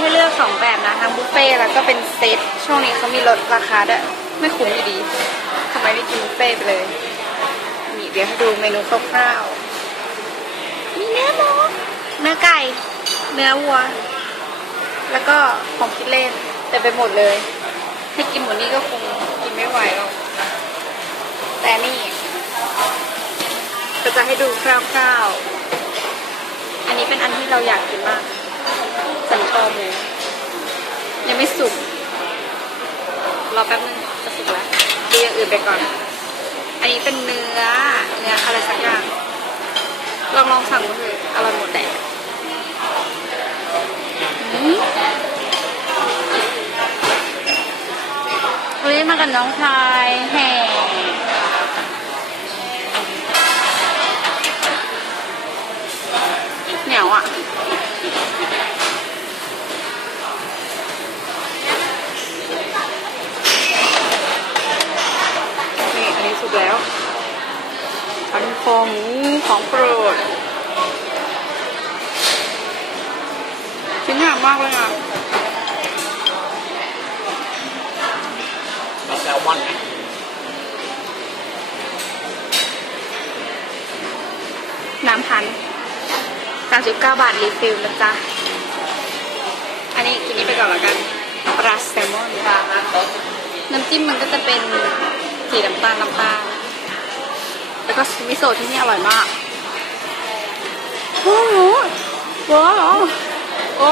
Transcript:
ให้เลือก 2 แบบนะทั้งบุฟเฟ่แล้วก็เป็นเซตช่วงนี้เขามีลดราคาด้วยไม่คุ้มอยู่ดีทำไมไม่กินบุฟเฟ่ไปเลยนี่เดี๋ยวให้ดูเมนูคร่าวๆมีเนื้อหมูเนื้อไก่ เนื้อวัว แล้วก็ของคิดเล่นแต่ไปหมดเลย ให้กินหมดนี้ก็คงกินไม่ไหวหรอกแต่นี่ก็จะให้ดูคร่าวๆ อันนี้เป็นอันที่เราอยากกินมาก สุกรอแป๊บนึงจะสุกแล้วดูอย่างอื่นไปก่อน อันนี้เป็นเนื้อเนื้ออะไรสักอย่าง ลองลองสั่งดูเลยอร่อยหมดแหละอืมวันนี้มากับน้องชายแห่ ชันคอหมูของโปรด ชิ้นใหญ่มากเลยอะมีแซลมอนนะน้ำพัน39บาทรีฟิลนะจ๊ะ อันนี้กินนี้ไปก่อนแล้วกัน ปลาแซลมอนน้ำจิ้มมันก็จะเป็นสีน้ำตาลน้ำตาล แล้วก็มิโซะที่นี่อร่อยมาก โอ้โหว้าวโอ้